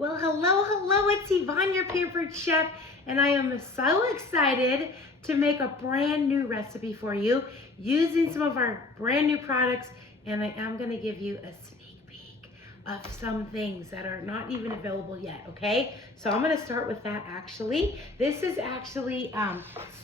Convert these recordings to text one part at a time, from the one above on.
Well, hello, it's Yvonne, your pampered chef, and I am so excited to make a brand new recipe for you using some of our brand new products, and I am gonna give you a sneak peek of some things that are not even available yet, okay? So I'm gonna start with that actually. This is actually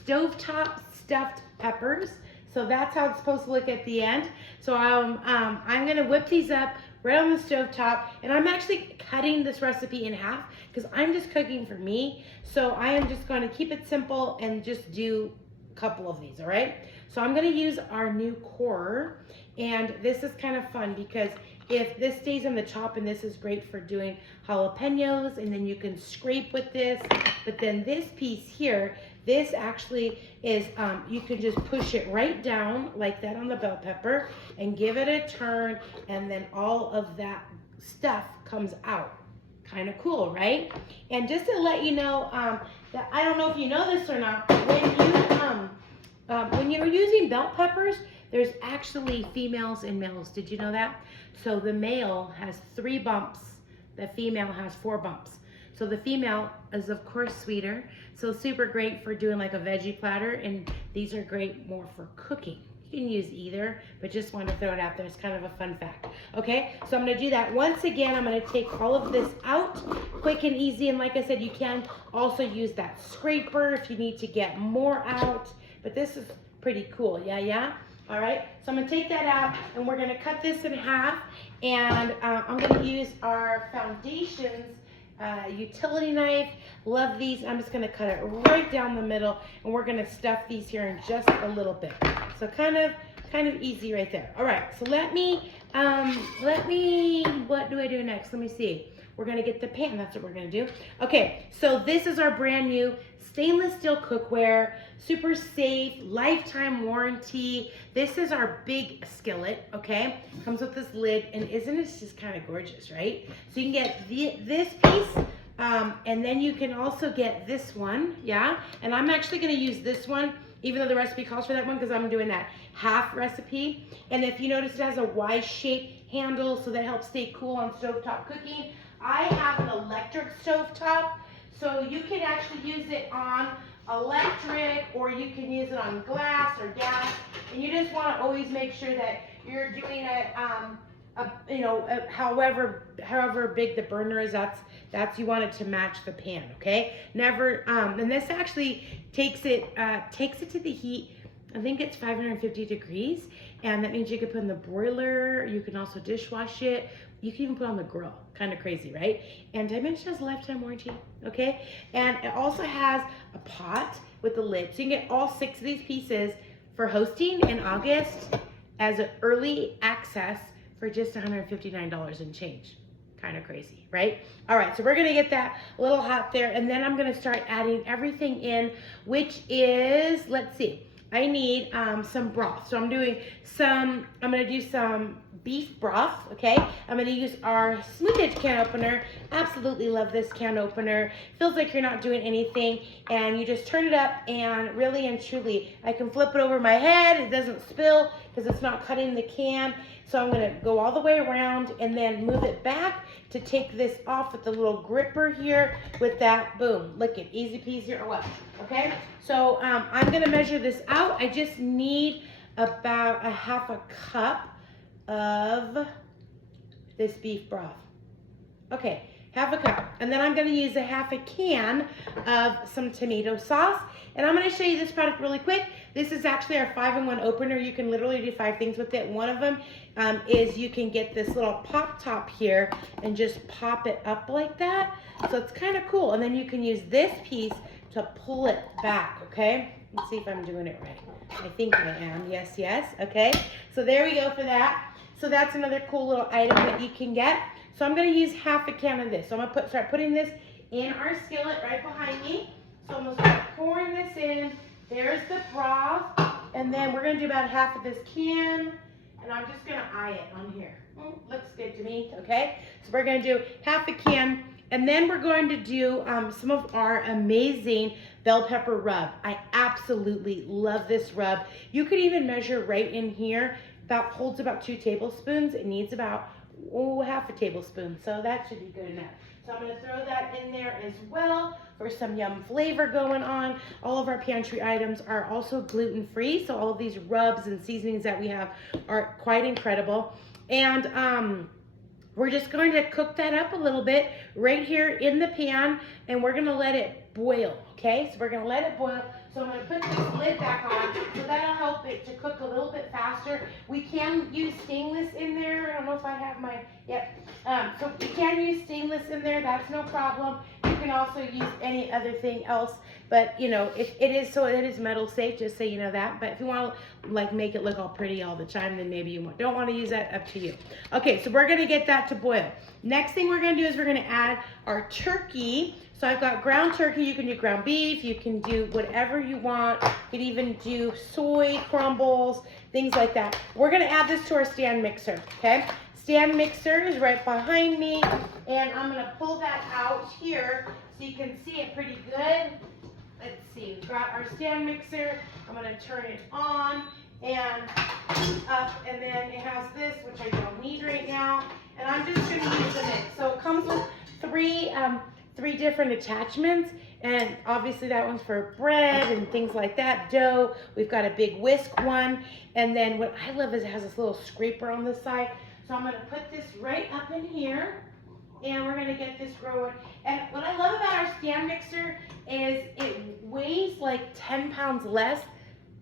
stovetop stuffed peppers. So that's how it's supposed to look at the end. So I'm gonna whip these up right on the stove top, and I'm actually cutting this recipe in half because I'm just cooking for me. So I am just going to keep it simple and just do a couple of these, all right? So I'm going to use our new core, and this is kind of fun because if this stays on the top, and this is great for doing jalapenos, and then you can scrape with this, but then this piece here, this actually is, you can just push it right down like that on the bell pepper and give it a turn, and then all of that stuff comes out. Kind of cool, right? And just to let you know, that I don't know if you know this or not, when you're using bell peppers, there's actually females and males. Did you know that? So the male has 3 bumps, the female has 4 bumps. So the female is of course sweeter, so super great for doing like a veggie platter, and these are great more for cooking. You can use either, but just want to throw it out there. It's kind of a fun fact. Okay, so I'm gonna do that. Once again, I'm gonna take all of this out, quick and easy, and like I said, you can also use that scraper if you need to get more out, but this is pretty cool, yeah? All right, so I'm gonna take that out, and we're gonna cut this in half, and I'm gonna use our foundations utility knife. Love these. I'm just gonna cut it right down the middle, and we're gonna stuff these here in just a little bit. So kind of easy right there. All right, so what do I do next? Let me see. We're gonna get the pan, that's what we're gonna do. Okay, so this is our brand new stainless steel cookware, super safe, lifetime warranty. This is our big skillet, okay? Comes with this lid, and isn't it just kind of gorgeous, right? So you can get this piece, and then you can also get this one, yeah? And I'm actually gonna use this one, even though the recipe calls for that one, because I'm doing that half recipe. And if you notice, it has a Y-shaped handle, so that helps stay cool on stovetop cooking. I have an electric stovetop, so you can actually use it on electric, or you can use it on glass or gas. And you just want to always make sure that you're doing it, however big the burner is. That's you want it to match the pan, okay? Never. And this actually takes it to the heat. I think it's 550 degrees, and that means you can put in the broiler. You can also dishwash it. You can even put on the grill. Kind of crazy, right? And I mentioned it has a lifetime warranty, okay? And it also has a pot with a lid. So you can get all 6 of these pieces for hosting in August as an early access for just $159 and change. Kind of crazy, right? All right, so we're gonna get that a little hot there, and then I'm gonna start adding everything in, which is, let's see, I need some broth. So I'm gonna do some beef broth, okay? I'm gonna use our smooth edge can opener. Absolutely love this can opener. Feels like you're not doing anything, and you just turn it up, and really and truly, I can flip it over my head. It doesn't spill because it's not cutting the can. So I'm gonna go all the way around and then move it back to take this off with the little gripper here with that, boom. Look at easy peasy or what, okay? So I'm gonna measure this out. I just need about a half a cup of this beef broth. Okay, half a cup. And then I'm gonna use a half a can of some tomato sauce. And I'm gonna show you this product really quick. This is actually our 5-in-1 opener. You can literally do 5 things with it. One of them is you can get this little pop top here and just pop it up like that. So it's kind of cool. And then you can use this piece to pull it back, okay? Let's see if I'm doing it right. I think I am, yes, okay. So there we go for that. So that's another cool little item that you can get. So I'm gonna use half a can of this. So I'm gonna start putting this in our skillet right behind me. So I'm gonna start pouring this in. There's the broth, and then we're gonna do about half of this can, and I'm just gonna eye it on here. Looks good to me, okay? So we're gonna do half a can, and then we're going to do some of our amazing bell pepper rub. I absolutely love this rub. You could even measure right in here. Holds about 2 tablespoons. It needs about half a tablespoon. So that should be good enough. So I'm gonna throw that in there as well for some yum flavor going on. All of our pantry items are also gluten-free, so all of these rubs and seasonings that we have are quite incredible. And we're just going to cook that up a little bit right here in the pan, and we're gonna let it boil, okay? So we're gonna let it boil. So I'm gonna put this lid back on, so that'll help it to cook a little bit faster. We can use stainless in there. I don't know if I have my, yep. So we can use stainless in there, that's no problem. You can also use any other thing else, but you know, if it is metal safe, just so you know that. But if you want to like make it look all pretty all the time, then maybe you don't want to use that, up to you. Okay, so we're gonna get that to boil. Next thing we're gonna do is we're gonna add our turkey. So I've got ground turkey. You can do ground beef, you can do whatever you want. You could even do soy crumbles, things like that. We're gonna add this to our stand mixer, okay? Stand mixer is right behind me, and I'm gonna pull that out here so you can see it pretty good. Let's see, we've got our stand mixer. I'm gonna turn it on and up, and then it has this, which I don't need right now, and I'm just gonna use the mix. So it comes with three different attachments, and obviously that one's for bread and things like that, dough. We've got a big whisk one, and then what I love is it has this little scraper on the side. So I'm gonna put this right up in here, and we're gonna get this going. And what I love about our stand mixer is it weighs like 10 pounds less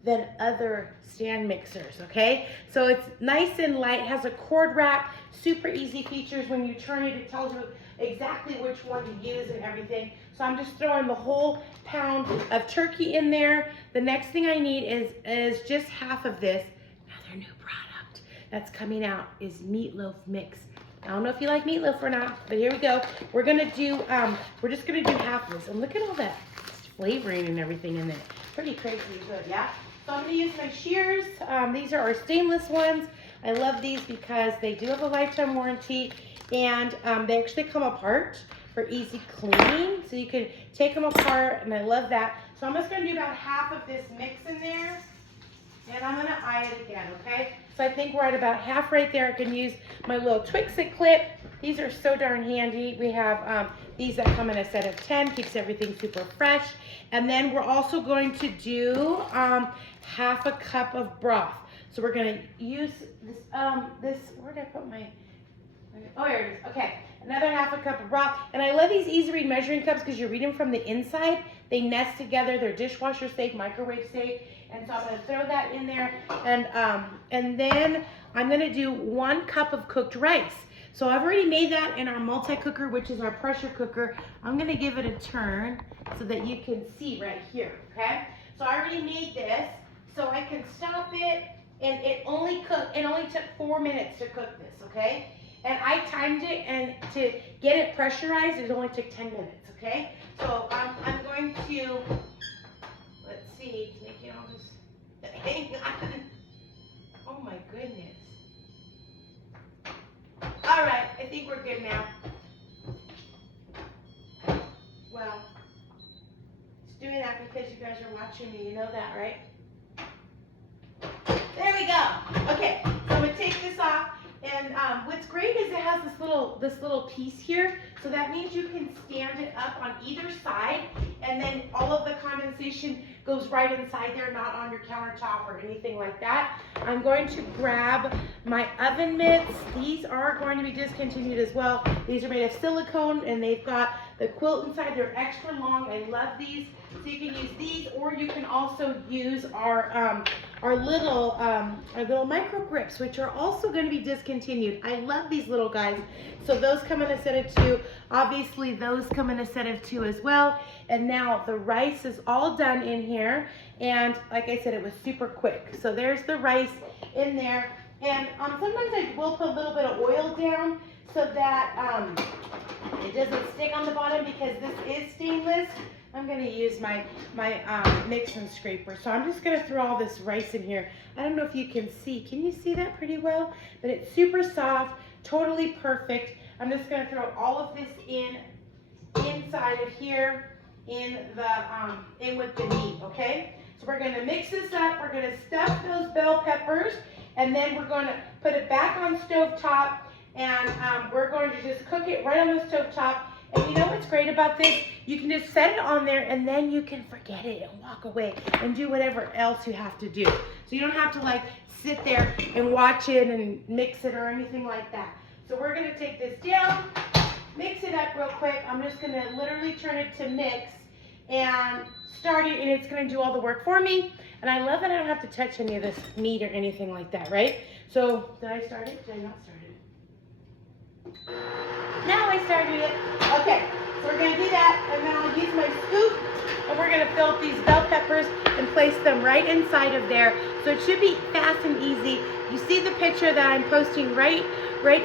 than other stand mixers, okay? So it's nice and light, has a cord wrap, super easy features. When you turn it, it tells you exactly which one to use and everything. So I'm just throwing the whole pound of turkey in there. The next thing I need is just half of this. Another new product that's coming out is meatloaf mix. I don't know if you like meatloaf or not, but here we go. We're gonna do, we're just gonna do half of this. And look at all that flavoring and everything in there. Pretty crazy good, yeah? So I'm gonna use my shears. These are our stainless ones. I love these because they do have a lifetime warranty, and they actually come apart for easy cleaning. So you can take them apart, and I love that. So I'm just gonna do about half of this mix in there, and I'm gonna eye it again, okay? So I think we're at about half right there. I can use my little Twix-It clip. These are so darn handy. We have these that come in a set of 10, keeps everything super fresh. And then we're also going to do half a cup of broth. So we're gonna use this, where did I put my, oh, here it is, okay. Another half a cup of broth. And I love these easy read measuring cups because you read them from the inside. They nest together, they're dishwasher safe, microwave safe. And so I'm gonna throw that in there. And then I'm gonna do 1 cup of cooked rice. So I've already made that in our multi-cooker, which is our pressure cooker. I'm gonna give it a turn so that you can see right here, okay? So I already made this, so I can stop it, and it only took 4 minutes to cook this, okay? And I timed it, and to get it pressurized, it only took 10 minutes, okay? So I'm going to, let's see, making all this, hang on. Oh my goodness. All right, I think we're good now. Well, it's doing that because you guys are watching me, you know that, right? There we go. Okay, so I'm gonna take this off, and what's great is it has this little piece here, so that means you can stand it up on either side, and then all of the condensation goes right inside there, not on your countertop or anything like that. I'm going to grab my oven mitts. These are going to be discontinued as well. These are made of silicone, and they've got the quilt inside. They're extra long. I love these. So you can use these, or you can also use our little micro grips, which are also going to be discontinued. I love these little guys. So those come in a set of 2. Obviously, those come in a set of 2 as well. And now the rice is all done in here. And like I said, it was super quick. So there's the rice in there. And sometimes I will put a little bit of oil down so that it doesn't stick on the bottom, because this is stainless. I'm going to use my mix and scraper. So I'm just going to throw all this rice in here. I don't know if you can see. Can you see that pretty well? But it's super soft, totally perfect. I'm just going to throw all of this inside of here in with the meat, okay? So we're going to mix this up. We're going to stuff those bell peppers, and then we're going to put it back on stovetop. And we're going to just cook it right on the stovetop. And you know what's great about this? You can just set it on there and then you can forget it and walk away and do whatever else you have to do. So you don't have to like sit there and watch it and mix it or anything like that. So we're gonna take this down, mix it up real quick. I'm just gonna literally turn it to mix and start it, and it's gonna do all the work for me. And I love that I don't have to touch any of this meat or anything like that, right? So did I start it? Did I not start it? Now I started it. Okay, so we're gonna do that, and then I'll use my scoop, and we're gonna fill up these bell peppers and place them right inside of there. So it should be fast and easy. You see the picture that I'm posting right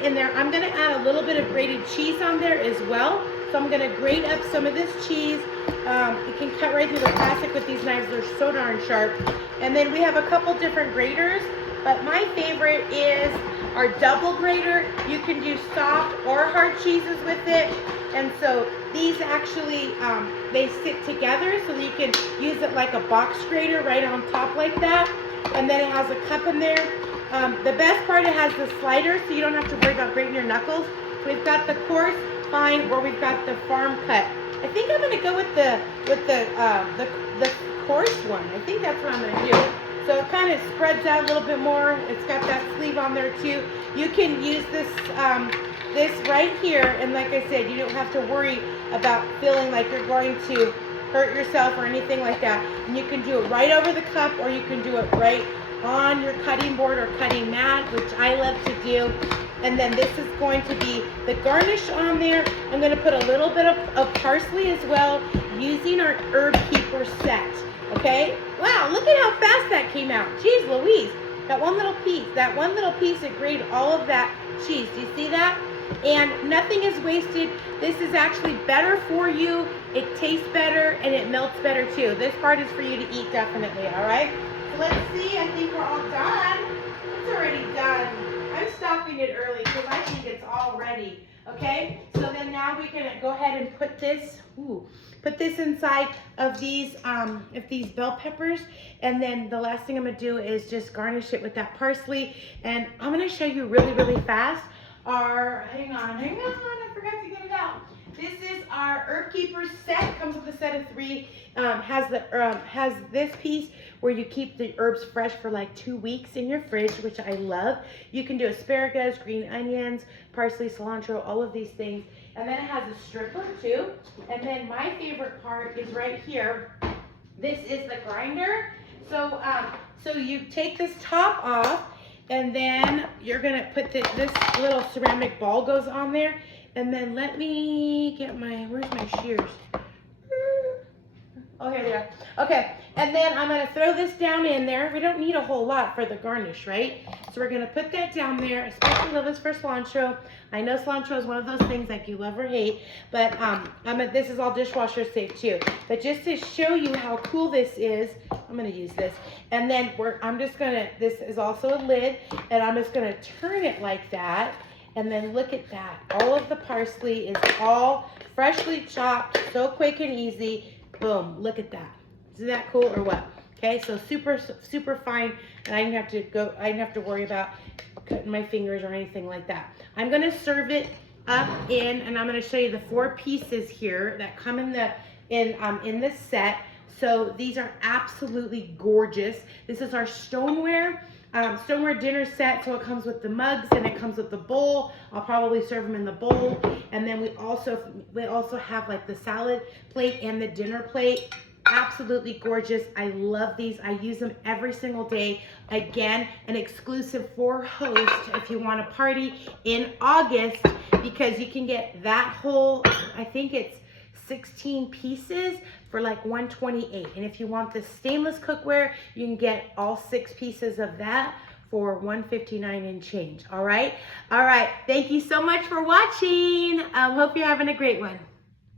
in there. I'm gonna add a little bit of grated cheese on there as well. So I'm gonna grate up some of this cheese. You can cut right through the plastic with these knives. They're so darn sharp. And then we have a couple different graters, but my favorite is our double grater. You can do soft or hard cheeses with it. And so these actually, they sit together so that you can use it like a box grater right on top like that. And then it has a cup in there. The best part, it has the slider, so you don't have to worry about grating your knuckles. So we've got the coarse, fine, or we've got the farm cut. I think I'm gonna go with the coarse one. I think that's what I'm gonna do. So it kind of spreads out a little bit more. It's got that sleeve on there too. You can use this this right here, and like I said, you don't have to worry about feeling like you're going to hurt yourself or anything like that. And you can do it right over the cup, or you can do it right on your cutting board or cutting mat, which I love to do. And then this is going to be the garnish on there. I'm going to put a little bit of parsley as well, using our herb keeper set. Okay? Wow, look at how fast that came out. Jeez Louise. That one little piece, it grated all of that cheese. Do you see that? And nothing is wasted. This is actually better for you. It tastes better and it melts better too. This part is for you to eat definitely, all right? So let's see, I think we're all done. It's already done. I'm stopping it early because I think it's all ready, okay? So then now we can go ahead and put this inside of these bell peppers. And then the last thing I'm gonna do is just garnish it with that parsley. And I'm gonna show you really, really fast hang on, I forgot to get it out. This is our herb keeper set. Comes with a set of 3. Has this piece where you keep the herbs fresh for like 2 weeks in your fridge, which I love. You can do asparagus, green onions, parsley, cilantro, all of these things. And then it has a stripper too. And then my favorite part is right here. This is the grinder. So you take this top off, and then you're gonna put this little ceramic ball goes on there. And then let me get where's my shears? Oh, here we are. Okay, and then I'm gonna throw this down in there. We don't need a whole lot for the garnish, right? So we're gonna put that down there, especially love this for cilantro. I know cilantro is one of those things like you love or hate, but this is all dishwasher safe too. But just to show you how cool this is, I'm gonna use this. And then this is also a lid, and I'm just gonna turn it like that. And then look at that. All of the parsley is all freshly chopped, so quick and easy. Boom, look at that. Isn't that cool or what? Okay, so super, super fine, and I didn't have to worry about cutting my fingers or anything like that. I'm gonna serve it up and I'm gonna show you the 4 pieces here that come in this set. So these are absolutely gorgeous. This is our stoneware dinner set. So it comes with the mugs and it comes with the bowl. I'll probably serve them in the bowl. And then we also have like the salad plate and the dinner plate. Absolutely gorgeous. I love these. I use them every single day. Again, an exclusive for host if you want a party in August, because you can get that whole, I think it's 16 pieces for like $128. And if you want the stainless cookware, you can get all 6 pieces of that for $159 and change. All right. Thank you so much for watching. Hope you're having a great one.